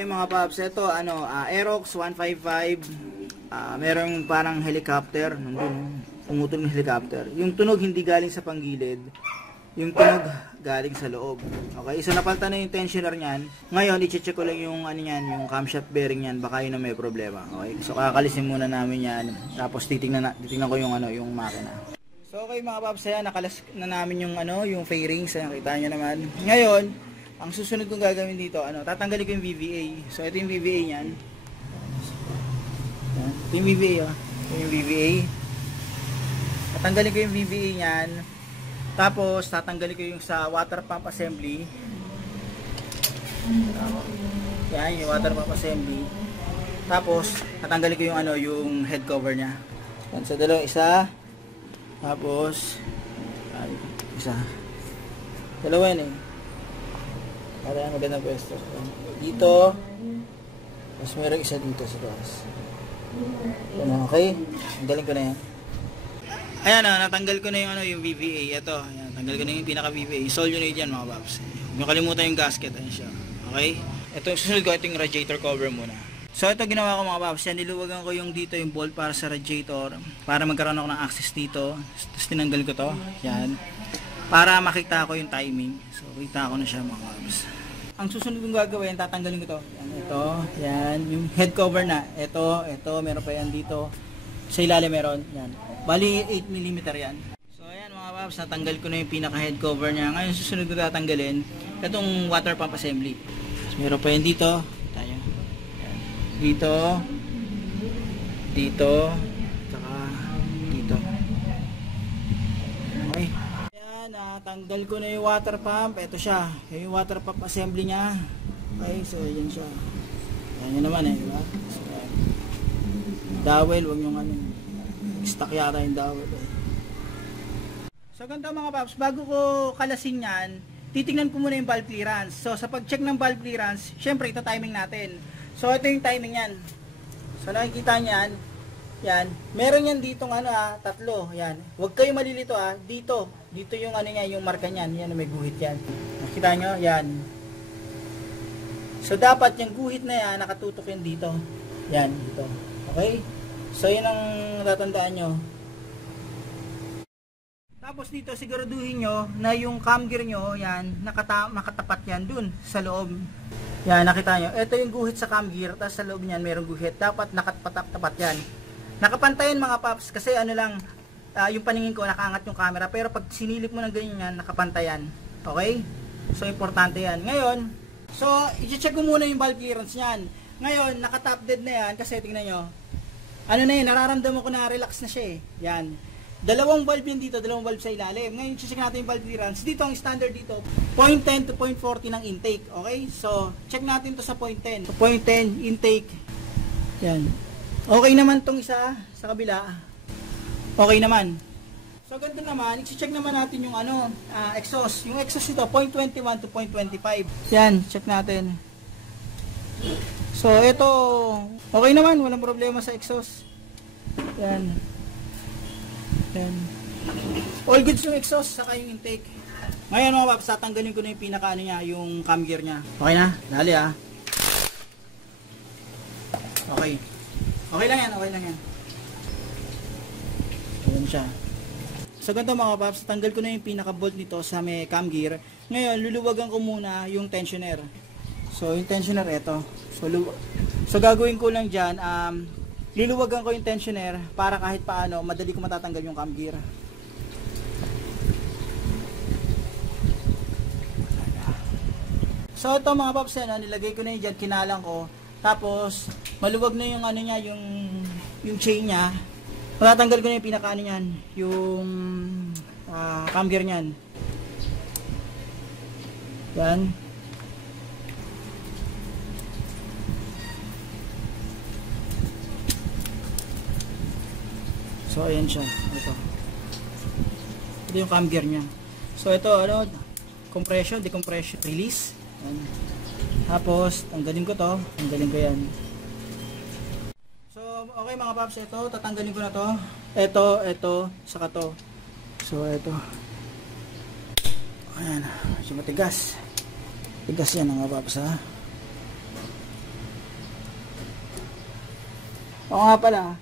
Okay mga paps, ito Aerox 155. Merong parang helicopter nandun, pumutol ng helicopter. Yung tunog hindi galing sa panggilid, yung tunog galing sa loob. Okay, so napalitan na yung tensioner niyan. Ngayon i-check ko lang yung yung camshaft bearing niyan, baka yun na may problema. Okay, so kakalisin muna namin yan, tapos titingnan ko yung yung makina. So okay mga paps, nakalas na namin yung fairings, nakita niyo naman. Ngayon ang susunod kong gagawin dito, tatanggalin ko yung VVA. So ito yung VVA niyan. Ito yung VVA, Ito yung VVA. Tatanggalin ko yung VVA niyan. Tapos tatanggalin ko yung sa water pump assembly. Yan, yung water pump assembly. Tapos tatanggalin ko yung yung head cover niya. Yan, sa dalawa isa. Tapos isa. Dalawa yan eh. Para magandang pwesto. Dito. Tapos mayroong isa dito sa taas. Okay? Tanggalin ko na yan. Ayan natanggal ko na yung VVA. Ito. Ayan, tanggal ko na yung pinaka VVA. Solenoid yan mga paps. Huwag nyo kalimutan yung gasket. Ayan siya. Okay? Ito, susunod ko ito yung radiator cover muna. So ito ginawa ko mga paps. Yan, niluwagan ko yung dito yung bolt para sa radiator. Para magkaroon ako ng access dito. Tapos tinanggal ko to. Yan. Para makita ko yung timing. So kita ko na siya mga paps. Ang susunod kong gagawin, tatanggalin ko to. Yan, ito, yan, yung head cover na. Ito, meron pa yan dito. Sa ilalim meron, yan. Bali 8mm yan. So ayan mga paps, natanggal ko na yung pinaka head cover niya. Ngayon susunod ko tatanggalin itong water pump assembly. So, meron pa yan dito. Tayo. Yan. Dito. Dito. Saka dito. Okay. Natanggal ko na yung water pump. Ito siya, yung water pump assembly niya. Okay, so yan siya. Yan yun naman diba? So, dowel, huwag yung stuck yata yung dowel So ganito mga paps, bago ko kalasin yan, titingnan ko muna yung valve clearance. So sa pag check ng valve clearance, syempre ito timing natin. So ito yung timing yan. So nakikita nyan, yan, meron yan ditong tatlo, yan. Huwag kayo malilito dito yung niya, yung marka niyan, yan may guhit yan. Nakita nyo, yan. So dapat yung guhit na yan nakatutok yan dito. Yan, dito. Okay? So yun ang tatandaan nyo. Tapos dito siguraduhin nyo na yung cam gear nyo, yan, nakatapat yan dun sa loob. Yan, nakita nyo. Ito yung guhit sa cam gear, tapos sa loob niyan mayroong guhit. Dapat nakatapat yan. Nakapantayan mga paps kasi yung paningin ko nakaangat yung camera, pero pag sinilip mo ng ganyan yan, nakapantayan. Okay? So importante yan. Ngayon, so i-check ko muna yung valve clearance niyan. Ngayon, naka-top dead na yan kasi tingnan nyo. Na yan, nararamdaman ko na relax na siya eh. Yan. Dalawang valve yan dito, dalawang valve sa ilalim. Ngayon, i-check natin yung valve clearance. Dito ang standard dito, 0.10 to 0.40 ng intake. Okay? So, check natin to sa 0.10. So, 0.10 intake. Yan. Okay naman tong isa sa kabila. Okay naman. So ganito naman, i-check naman natin yung exhaust. Yung exhaust nito 0.21 to 0.25. Yan, check natin. So ito, okay naman, walang problema sa exhaust. Yan. Yan. All goods yung exhaust saka yung intake. Ngayon mga paps, tatanggalin ko na yung pinaka niya, yung cam gear niya. Okay na? Dali Okay. Okay lang yan, okay lang yan. Ayan siya. So ganito mga paps, tanggal ko na yung pinaka bolt nito sa may cam gear. Ngayon, luluwagan ko muna yung tensioner. So yung tensioner ito. So gagawin ko lang dyan, luluwagan ko yung tensioner para kahit paano, madali ko matatanggal yung cam gear. So ito mga paps, nilagay ko na yun dyan, kinalang ko. Tapos, maluwag na yung niya, yung chain niya. Matatanggal ko na yung pinaka niyan, yung cam gear niyan. Yan. So ayan siya, ito. Ito yung cam gear niya. So ito compression, decompression, release. Yan. Tapos, tanggalin ko to. Tanggalin ko yan. So, okay mga paps, ito. Tatanggalin ko na to. Ito, saka to. So, ito. Ayan. So, matigas. Tigas yan mga paps ha. Oo nga pala,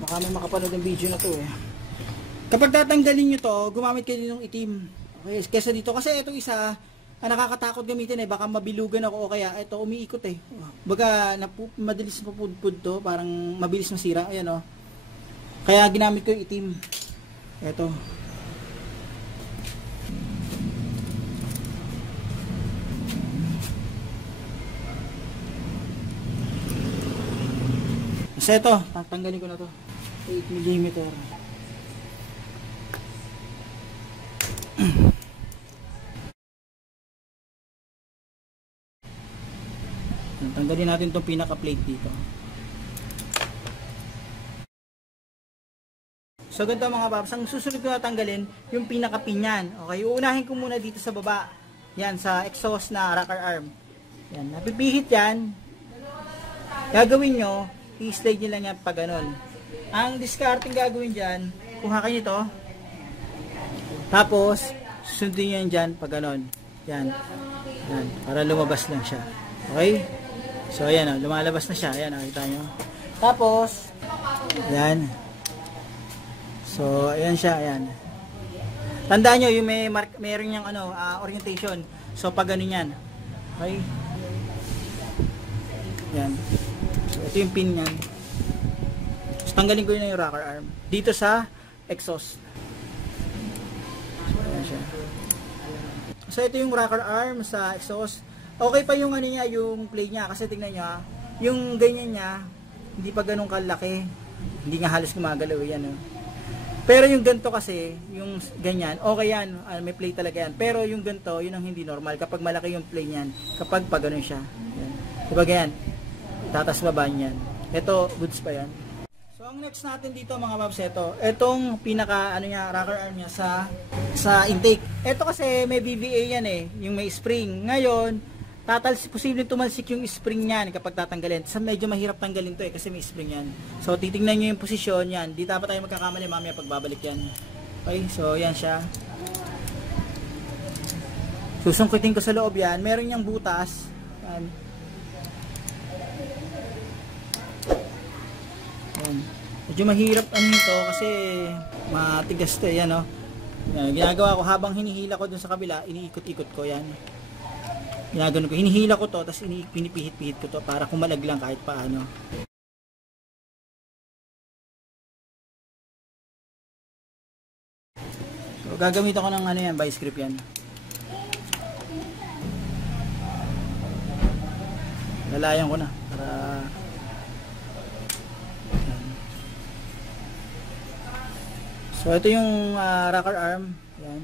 baka may makapanood ng video na to eh. Kapag tatanggalin nyo to, gumamit kayo ng itim. Okay, kesa dito, kasi itong isa, nakakatakot gamitin eh, baka mabilugan ako o kaya ito umiikot eh. Baga madalis mapudpud to, parang mabilis masira. Ayan o. Kaya ginamit ko yung itim. Ito. Kasi ito, tatanggalin ko na to. 8mm. Tanggalin natin itong pinaka plate dito. So ganito mga babs, ang susunod ko na tanggalin yung pinaka pin yan. Okay, uunahin ko muna dito sa baba. Yan, sa exhaust na rocker arm. Yan, napipihit yan. Gagawin nyo, i-slide nyo lang yan pag ganun. Ang discarding gagawin dyan, kuha kayo nito. Tapos, sundin nyo yan dyan pag ganun. Yan. Yan, para lumabas lang siya. Okay? So ayan, lumalabas na siya. Ayan, nakita nyo. Tapos, ayan. So, ayan siya, ayan. Tandaan nyo, yung meron niyang orientation. So, pag ganun yan. Okay? Ayan. So, ito yung pin yan. So, tanggalin ko yun yung rocker arm. Dito sa exhaust. So, ayan siya. So, ito yung rocker arm sa exhaust. Okay pa yung niya, yung play niya. Kasi tingnan nyo, yung ganyan niya, hindi pa ganun kalaki. Hindi nga halos gumagalaw yan, Pero yung ganito kasi, yung ganyan, okay yan, may play talaga yan. Pero yung ganito, yun ang hindi normal. Kapag malaki yung play niyan, kapag pa ganun siya. Yan. Diba ganyan? Tatas baba niyan. Ito, goods pa yan. So, ang next natin dito mga babs, itong pinaka, rocker arm niya sa intake. Ito kasi may BBA yan yung may spring. Ngayon, posibleng tumalsik yung spring niyan kapag tatanggalin. So, medyo mahirap tanggalin to kasi may spring yan. So, titingnan nyo yung posisyon yan. Di dapat tayo magkakamali mamaya pagbabalik yan. Okay, so yan siya. Susungkitin ko sa loob yan. Meron niyang butas. Yan. Yan. Medyo mahirap ito kasi matigas to. Yan, Yan, ginagawa ko habang hinihila ko dun sa kabila, iniikot-ikot ko yan. Ginagano ko, hinihila ko to, tapos pinipihit-pihit ko to para kumalag lang kahit paano. So, gagamit ako ng yan, vice grip yan. Lalayan ko na para so ito yung rocker arm yan,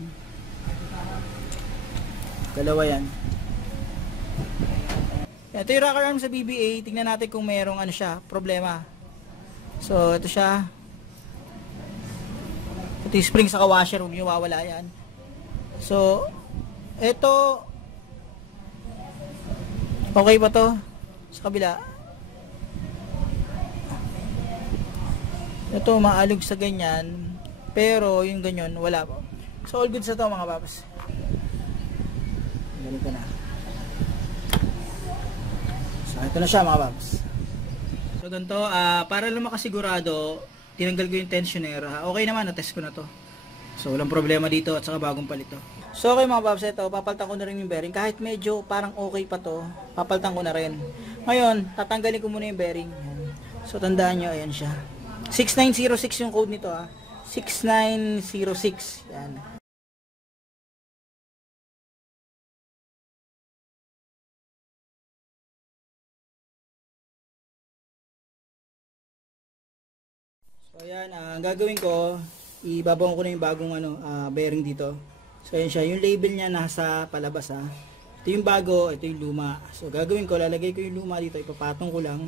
dalawa yan. Ito yung rocker arm sa BBA. Tingnan natin kung merong problema. So ito siya. Ito yung spring sa washer, huwag nyo wawala yan. So ito okay ba to sa kabila? Ito maalog sa ganyan, pero yung ganyan wala po. So all good sa to mga papas. Ganito na. So ito na siya mga papas. So ganito, para lang makasigurado, tinanggal ko yung tensioner. Okay naman, na-test ko na to. So walang problema dito at saka bagong palit to. So okay mga paps, ito papalitan ko na rin yung bearing. Kahit medyo parang okay pa to, papalitan ko na rin. Ngayon, tatanggalin ko muna yung bearing. So tandaan nyo, ayan siya. 6906 yung code nito 6906. Yan. So ayan, ang gagawin ko, ibabaw ko na yung bagong bearing dito. So ayan siya, yung label niya nasa palabas Ito yung bago, ito yung luma. So gagawin ko, lalagay ko yung luma dito, ipapatong ko lang.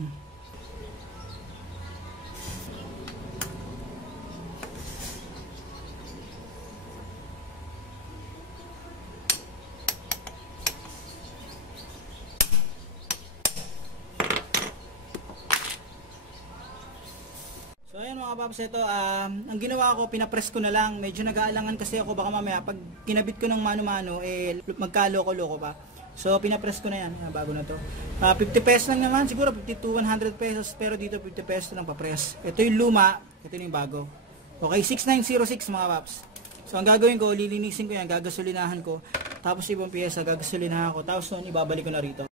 So ayan mga paps, ito ang ginawa ko, pinapress ko na lang. Medyo nag-aalangan kasi ako baka mamaya pag kinabit ko ng mano-mano magkaloko-loko pa. So, pinapress ko na yan. Bago na to. 50 pesos lang naman. Siguro 50 to 100 pesos. Pero dito 50 pesos lang papress. Ito yung luma. Ito yung bago. Okay, 6906 mga paps. So, ang gagawin ko, lilinisin ko yan. Gagasolinahan ko. Tapos ibang piyesa, gagasolinahan ko. Tapos noon, ibabalik ko na rito.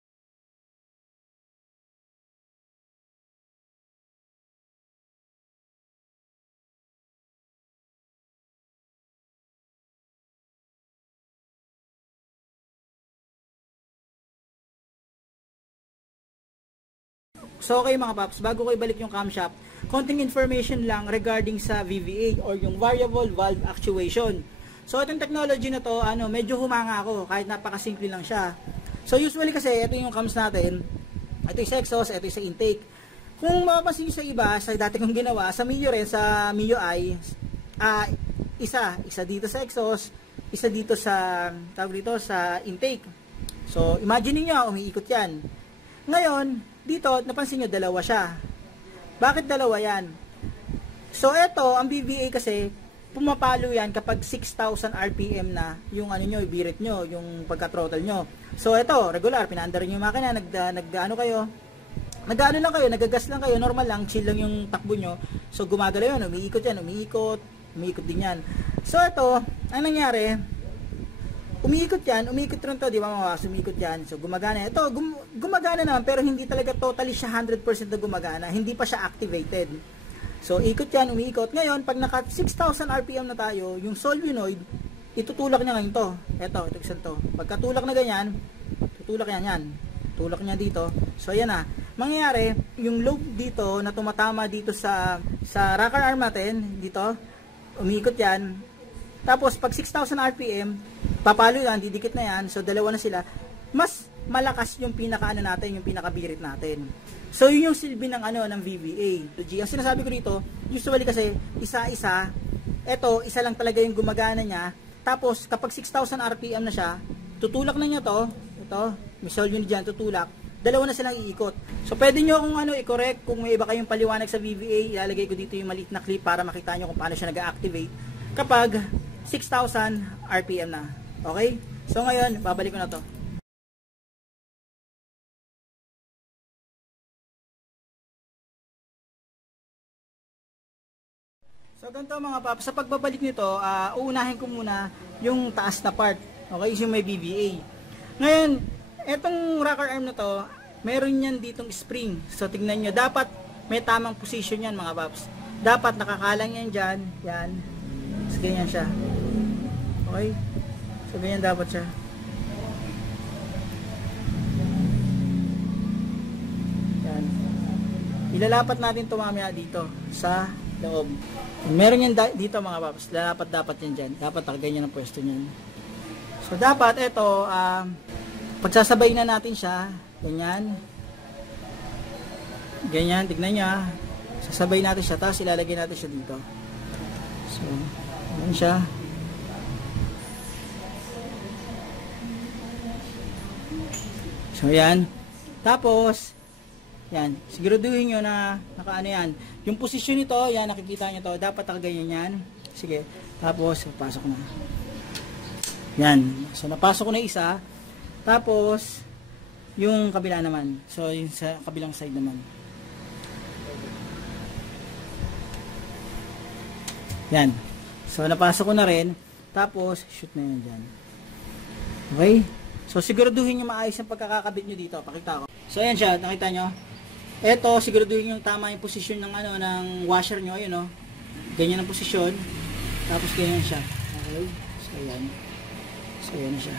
So okay mga paps, bago ko ibalik yung camshaft, konting information lang regarding sa VVA or yung Variable Valve Actuation. So itong technology na to, medyo humanga ako kahit napakasimple lang siya. So usually kasi ito yung cams natin, ito yung sa exhaust, ito yung sa intake. Kung mapapansin nyo sa iba, sa dati kong ginawa, sa Mio rin, sa Mio I, isa dito sa exhaust, isa dito sa, tawag dito, sa intake. So imagine niyo umiikot yan. Ngayon, dito, napansin nyo, dalawa siya. Bakit dalawa yan? So, ito, ang BVA kasi, pumapalo yan kapag 6,000 RPM na yung nyo, ibirit nyo, yung pagka-throttle nyo. So, ito, regular, pinaandar nyo yung makina, nagagas lang kayo, normal lang, chill lang yung takbo nyo. So, gumagalaw yun, umiikot yan, umiikot din yan. So, ito, ang nangyari, umiikot rin to, di ba mga boss? Umiikot yan. So, gumagana. Ito, gumagana naman, pero hindi talaga totally siya 100% na gumagana. Hindi pa siya activated. So, ikot yan, umiikot. Ngayon, pag naka 6,000 RPM na tayo, yung solenoid, itutulak niya ngayon to. Ito isang to. Pagkatulak na ganyan, tutulak yan. Tulak niya dito. So, yan na. Mangyayari, yung lobe dito, na tumatama dito sa rocker arm natin, dito, umiikot yan. Tapos, pag 6,000 RPM, papalo yan, didikit na yan, so dalawa na sila, mas malakas yung pinaka-ano natin, yung pinaka-birit natin. So, yun yung silbi ng ng VVA. So, ang sinasabi ko dito, usually kasi, isa-isa, eto, isa lang talaga yung gumagana niya, tapos, kapag 6,000 RPM na siya, tutulak na niya to, ito, may solenoid dyan, tutulak, dalawa na silang iikot. So, pwede nyo kung i-correct, kung may iba kayong paliwanag sa VVA, ilalagay ko dito yung maliit na clip para makita nyo kung paano siya nag-activate kapag 6,000 RPM na. Okay? So ngayon, babalik ko na to. So ganito mga paps, sa pagbabalik nito, uunahin ko muna yung taas na part. Okay? Yung may BVA. Ngayon, etong rocker arm na to, meron yan ditong spring. So tingnan nyo, dapat may tamang position yan mga paps. Dapat nakakalang yan dyan. Yan. So ganyan siya. Okay? So, ganyan dapat siya. Yan. Ilalapat natin ito mamaya dito sa loob. Meron yan dito mga paps. Lalapat dapat yan dyan. Dapat ganyan ang pwesto niyan. So, dapat ito, pagsasabay na natin siya. Ganyan. Ganyan. Tignan nyo. Sasabay natin siya. Tapos ilalagay natin siya dito. So, ganyan siya. So, yan. Tapos, yan. Siguraduhin nyo na nakaano yan. Yung posisyon nito, yan, nakikita nyo to. Dapat nakaganyan yan. Sige. Tapos, pasok na. Yan. So, napasok ko na isa. Tapos, yung kabila naman. So, yung sa kabilang side naman. Yan. So, napasok ko na rin. Tapos, shoot na yan dyan. Okay? So, siguraduhin nyo maayos ang pagkakakabit nyo dito. Pakita ko. So, ayan siya. Nakita nyo? Ito, siguraduhin nyo tama yung posisyon ng, ng washer nyo. Ayun, o. Ganyan ang posisyon. Tapos, ganyan siya. Okay? So, ayan. So, ayan siya.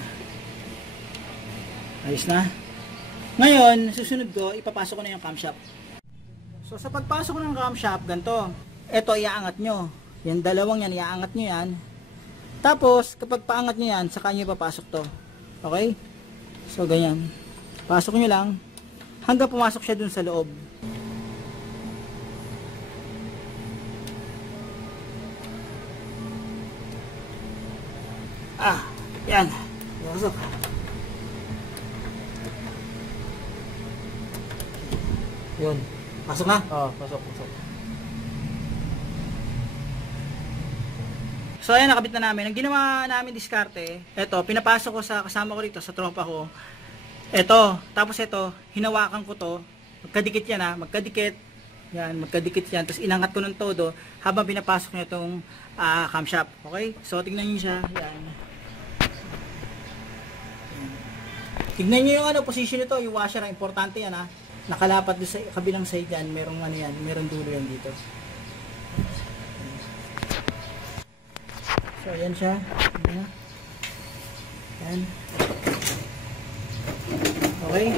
Ayos na. Ngayon, susunod ko, ipapasok ko na yung camshaft. So, sa pagpasok ko ng camshaft, ganito. Ito, iaangat nyo. Yan, dalawang yan, iaangat nyo yan. Tapos, kapag paangat nyo yan, saka nyo ipapasok to. Okay? So, ganyan. Pasok nyo lang hanggang pumasok siya dun sa loob. Yan. Pasok. Yun. Pasok na? Oo, pasok. So ayan, nakabit na namin. Ang ginawa namin diskarte, eto, pinapasok ko sa kasama ko rito, sa tropa ko, Ito, tapos ito, hinawakan ko to, magkadikit yan ha, magkadikit, yan, magkadikit yan, tapos inangat ko ng todo habang pinapasok nyo itong camshaft, okay? So, tignan nyo siya, yan. Tignan nyo yung position nito, yung washer, importante yan ha, nakalapat doon sa kabilang side yan, merong yan, merong dulo yan dito. So, yan siya, yan. Okay.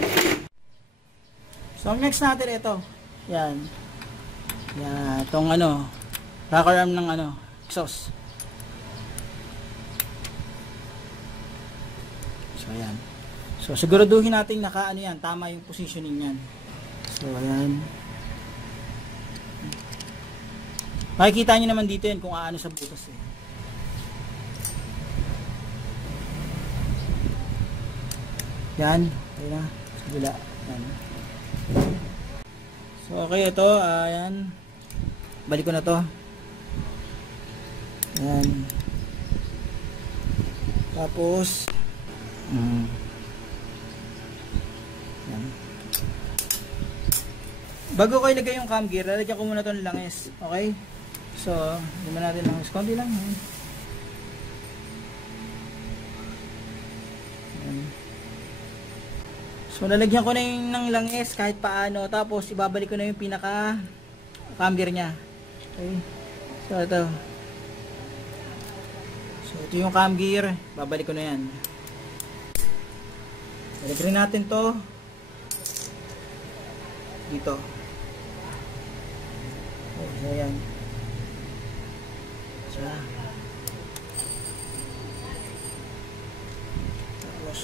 So, next natin ito. Yan. Yan. Itong rocker arm ng exhaust. So, yan. So, siguraduhin natin yan. Tama yung positioning yan. So, ayan. Makikita nyo naman dito yan kung aano sa butas eh. Yan. Okay na. Sa bila. Yan. So, okay. Ito. Ayan. Balik ko na to. Yan. Tapos. Yan. Bago ko ilagay yung cam gear, lalagyan ko muna ito ng langis. Okay? So, lima natin langis. Konti lang. Yan. So, lalagyan ko na yung ng langis kahit paano. Tapos, ibabalik ko na yung pinaka cam gear nya. Okay. So, ito. So, ito yung cam gear. Babalik ko na yan. Balik rin natin to dito. Okay, so, yan. Siya. Tapos,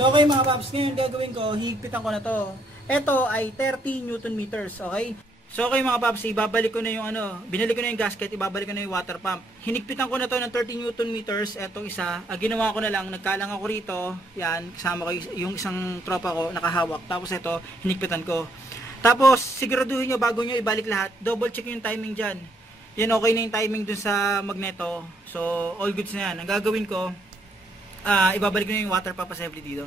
so, okay mga paps, ngayon gagawin ko, higpitan ko na to. Ito ay 30 Newton meters, okay? So, okay mga paps, ibabalik ko na yung binalik ko na yung gasket, ibabalik ko na yung water pump. Hinigpitan ko na to ng 30 Newton meters, etong isa. Ginawa ko na lang, nagkalang ako rito, yan, kasama ko yung isang tropa ko, nakahawak. Tapos ito, hinigpitan ko. Tapos, siguraduhin nyo bago nyo ibalik lahat, double check yung timing dyan. Yan, okay na yung timing dun sa magneto. So, all goods na yan. Ang gagawin ko, ibabalik ko na yung water pump assembly dito.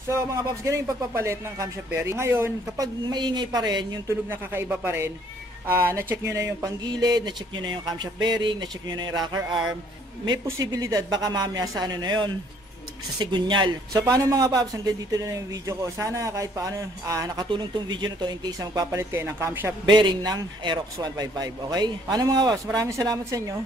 So mga paps, ganun yung pagpapalit ng camshaft bearing. Ngayon, kapag maingay pa rin, yung tunog na kakaiba pa rin, na-check nyo na yung panggilid, na-check nyo na yung camshaft bearing, na-check nyo na yung rocker arm, may posibilidad baka mamaya sa na yun, sa sigunyal. So paano mga paps, hanggang dito na yung video ko. Sana kahit paano nakatulong tong video na to in case na magpapalit kayo ng camshaft bearing ng Aerox 155. Okay? Paano mga paps, maraming salamat sa inyo.